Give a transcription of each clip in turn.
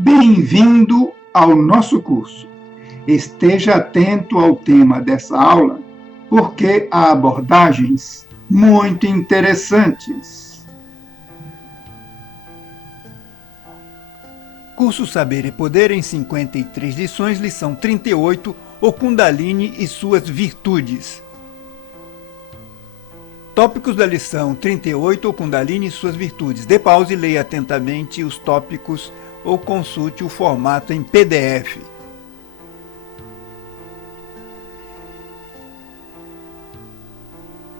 Bem-vindo ao nosso curso. Esteja atento ao tema dessa aula, porque há abordagens muito interessantes. Curso Saber e Poder em 53 lições, lição 38, o Kundalini e suas virtudes. Tópicos da lição 38, o Kundalini e suas virtudes. Dê pausa e leia atentamente os tópicos ou consulte o formato em PDF.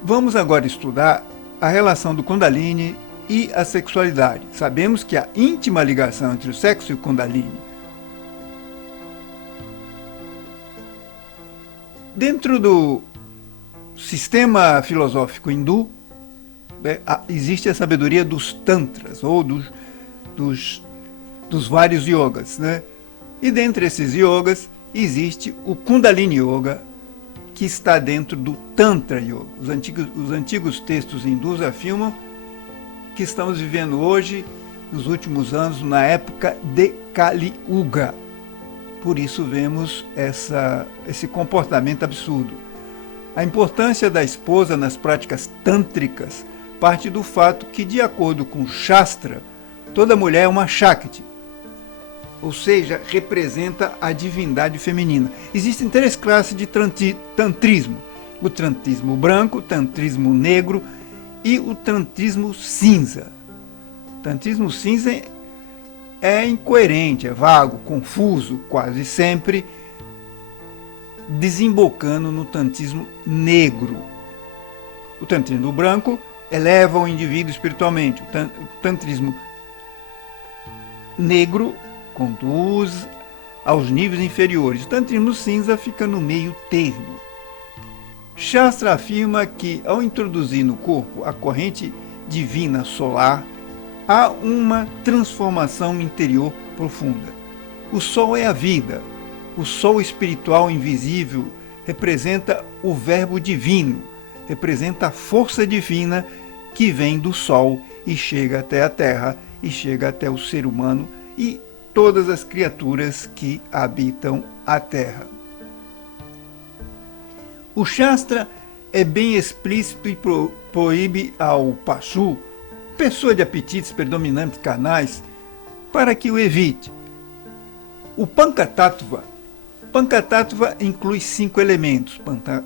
Vamos agora estudar a relação do Kundalini e a sexualidade. Sabemos que há íntima ligação entre o sexo e o Kundalini. Dentro do sistema filosófico hindu, existe a sabedoria dos tantras, ou dos vários yogas, né? E dentre esses yogas, existe o Kundalini Yoga, que está dentro do Tantra Yoga. Os antigos textos hindus afirmam que estamos vivendo hoje, nos últimos anos, na época de Kali Yuga. Por isso vemos esse comportamento absurdo. A importância da esposa nas práticas tântricas parte do fato que, de acordo com Shastra, toda mulher é uma Shakti, ou seja, representa a divindade feminina. Existem três classes de tantrismo: o tantrismo branco, o tantrismo negro e o tantrismo cinza. O tantrismo cinza é incoerente, é vago, confuso, quase sempre desembocando no tantrismo negro. O tantrismo branco eleva o indivíduo espiritualmente. O tantrismo negro conduz aos níveis inferiores. O tantrismo cinza fica no meio termo. Shastra afirma que, ao introduzir no corpo a corrente divina solar, há uma transformação interior profunda. O sol é a vida. O sol espiritual invisível representa o verbo divino, representa a força divina que vem do sol e chega até a terra, e chega até o ser humano e todas as criaturas que habitam a terra. O Shastra é bem explícito e proíbe ao Pachu, pessoa de apetites predominantes carnais, para que o evite. O Panchatattva inclui 5 elementos.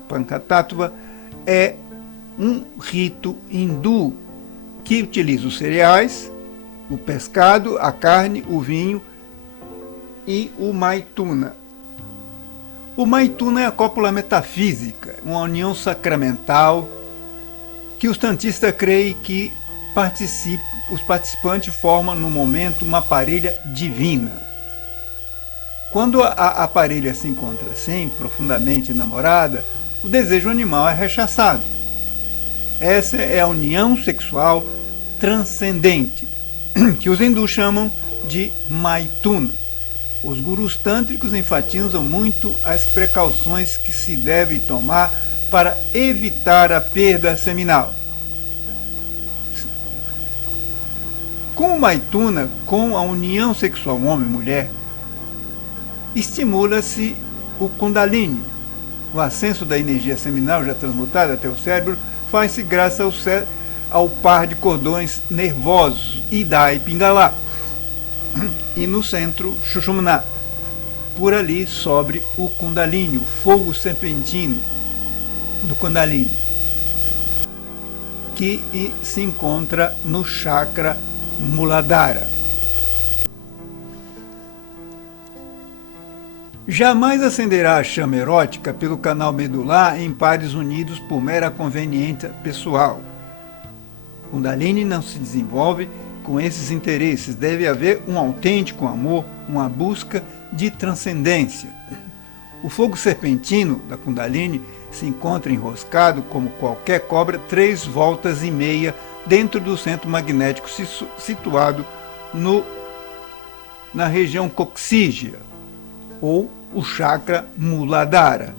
Panchatattva é um rito hindu que utiliza os cereais, o pescado, a carne, o vinho e o Maituna. O Maituna é a cópula metafísica, uma união sacramental que os tantistas creem que os participantes formam no momento uma parelha divina. Quando a parelha se encontra assim, profundamente enamorada, o desejo animal é rechaçado. Essa é a união sexual transcendente, que os hindus chamam de Maituna. Os gurus tântricos enfatizam muito as precauções que se deve tomar para evitar a perda seminal. Com o Maituna, com a união sexual homem-mulher, estimula-se o Kundalini. O ascenso da energia seminal já transmutada até o cérebro faz-se graças ao par de cordões nervosos Ida e Pingala, e no centro Sushumna. Por ali sobre o Kundalini, o fogo serpentino do Kundalini, que se encontra no chakra Muladhara. Jamais acenderá a chama erótica pelo canal medular em pares unidos por mera conveniência pessoal. Kundalini não se desenvolve com esses interesses. Deve haver um autêntico amor, uma busca de transcendência. O fogo serpentino da Kundalini se encontra enroscado, como qualquer cobra, 3,5 voltas dentro do centro magnético situado na região coxígea, ou o chakra Muladhara.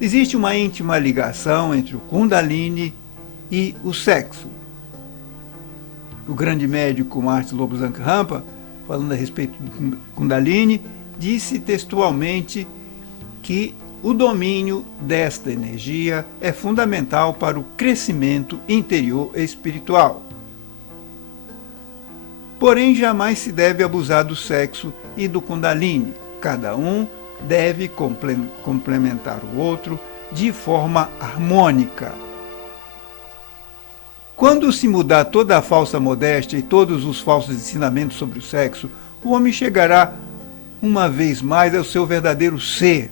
Existe uma íntima ligação entre o Kundalini e o sexo. O grande médico Martin Lobsang Rampa falando a respeito do Kundalini, disse textualmente que o domínio desta energia é fundamental para o crescimento interior espiritual. Porém, jamais se deve abusar do sexo e do Kundalini. Cada um deve complementar o outro de forma harmônica. Quando se mudar toda a falsa modéstia e todos os falsos ensinamentos sobre o sexo, o homem chegará uma vez mais ao seu verdadeiro ser.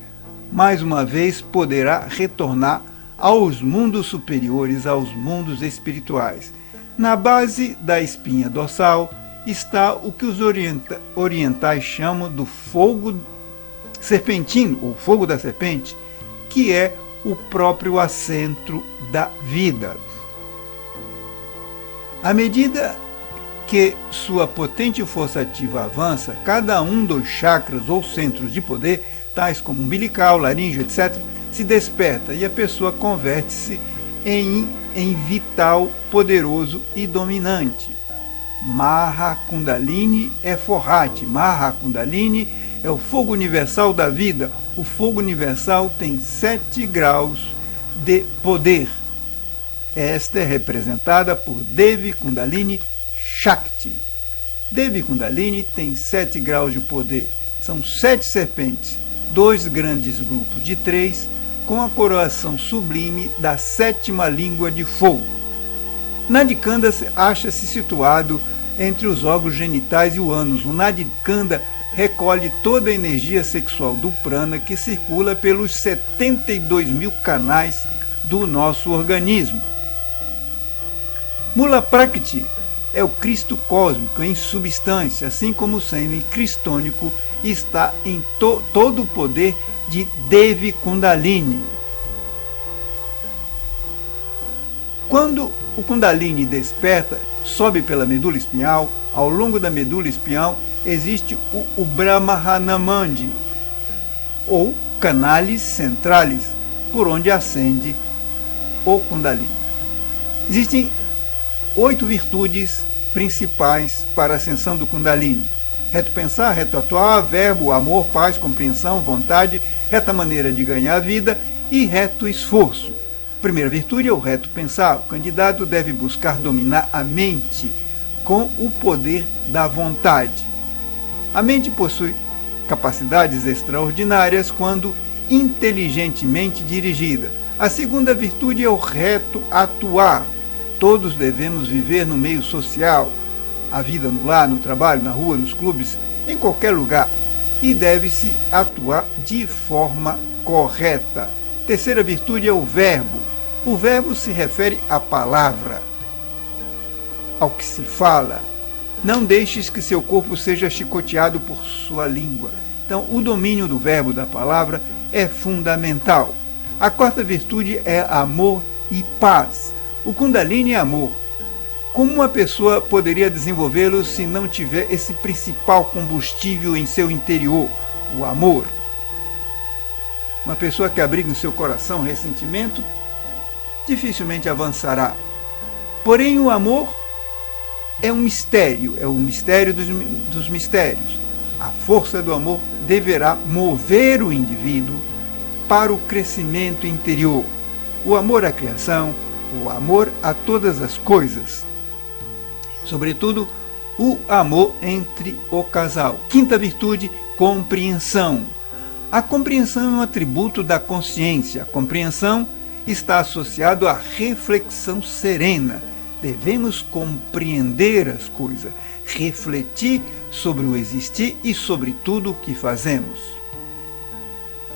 Mais uma vez poderá retornar aos mundos superiores, aos mundos espirituais. Na base da espinha dorsal está o que os orientais chamam do fogo serpentino, ou fogo da serpente, que é o próprio assento da vida. À medida que sua potente força ativa avança, cada um dos chakras ou centros de poder, tais como umbilical, laríngeo, etc., se desperta e a pessoa converte-se em vital, poderoso e dominante. Maha Kundalini é Forrati. Maha Kundalini é o fogo universal da vida. O fogo universal tem 7 graus de poder. Esta é representada por Devi Kundalini Shakti. Devi Kundalini tem 7 graus de poder. São 7 serpentes, 2 grandes grupos de 3, com a coroação sublime da 7ª língua de fogo. Nadikanda acha-se situado entre os órgãos genitais e o ânus. O Nadikanda recolhe toda a energia sexual do prana que circula pelos 72.000 canais do nosso organismo. Mula Prakriti é o Cristo cósmico em substância, assim como o sêmen cristônico está em todo o poder de Devi Kundalini. Quando o Kundalini desperta, sobe pela medula espinhal. Ao longo da medula espinhal existe o Brahmanamandi, ou canales centrais, por onde ascende o Kundalini. Existem 8 virtudes principais para a ascensão do Kundalini: reto pensar, reto atuar, verbo, amor, paz, compreensão, vontade, reta maneira de ganhar a vida e reto esforço. A primeira virtude é o reto pensar. O candidato deve buscar dominar a mente com o poder da vontade. A mente possui capacidades extraordinárias quando inteligentemente dirigida. A segunda virtude é o reto atuar. Todos devemos viver no meio social, a vida no lar, no trabalho, na rua, nos clubes, em qualquer lugar, e deve-se atuar de forma correta. Terceira virtude é o verbo. O verbo se refere à palavra, ao que se fala. Não deixes que seu corpo seja chicoteado por sua língua. Então, o domínio do verbo, da palavra, é fundamental. A quarta virtude é amor e paz. O Kundalini é amor. Como uma pessoa poderia desenvolvê-lo se não tiver esse principal combustível em seu interior, o amor? Uma pessoa que abriga em seu coração ressentimento dificilmente avançará. Porém, o amor é um mistério, é o mistério dos mistérios. A força do amor deverá mover o indivíduo para o crescimento interior. O amor à criação, o amor a todas as coisas. Sobretudo, o amor entre o casal. Quinta virtude, compreensão. A compreensão é um atributo da consciência. A compreensão está associado à reflexão serena. Devemos compreender as coisas, refletir sobre o existir e sobre tudo o que fazemos.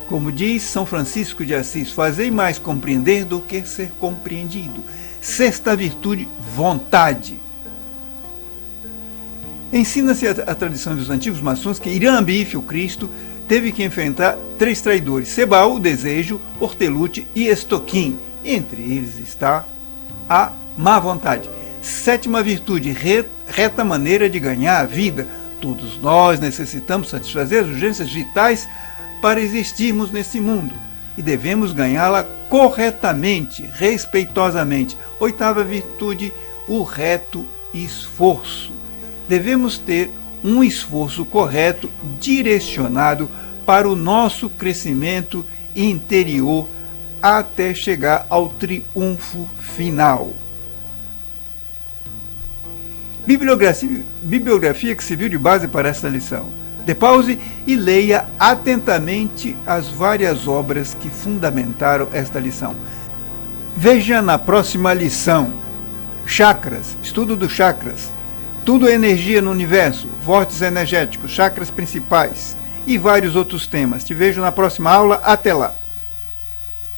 Como diz São Francisco de Assis, fazei mais compreender do que ser compreendido. Sexta virtude, vontade. Ensina-se a tradição dos antigos maçons que Irã-Bife, o Cristo, teve que enfrentar 3 traidores: Sebal, o desejo, Ortelute e Estoquim. Entre eles está a má vontade. Sétima virtude, reta maneira de ganhar a vida. Todos nós necessitamos satisfazer as urgências vitais para existirmos nesse mundo e devemos ganhá-la corretamente, respeitosamente. Oitava virtude, o reto esforço. Devemos ter um esforço correto, direcionado para o nosso crescimento interior até chegar ao triunfo final. Bibliografia que serviu de base para esta lição. Dê pause e leia atentamente as várias obras que fundamentaram esta lição. Veja na próxima lição. Chakras, estudo dos chakras. Tudo é energia no universo, vórtices energéticos, chakras principais e vários outros temas. Te vejo na próxima aula. Até lá!